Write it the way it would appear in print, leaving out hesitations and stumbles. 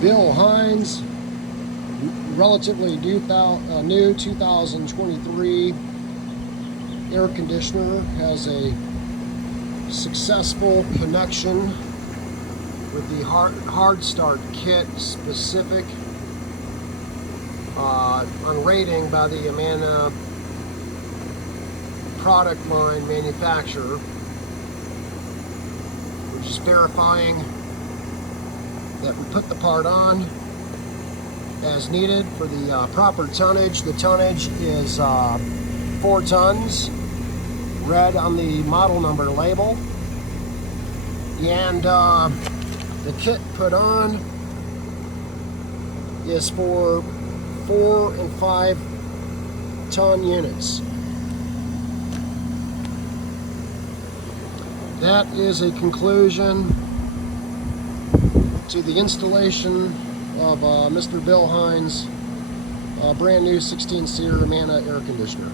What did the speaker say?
Bill Hines, relatively new 2023 air conditioner, has a successful connection with the hard start kit specific on rating by the Amana product line manufacturer, which is verifying that we put the part on as needed for the proper tonnage. The tonnage is 4 tons, red on the model number label, and the kit put on is for 4 and 5 ton units. That is a conclusion to the installation of Mr. Bill Hines' brand new 16-seater Amana air conditioner.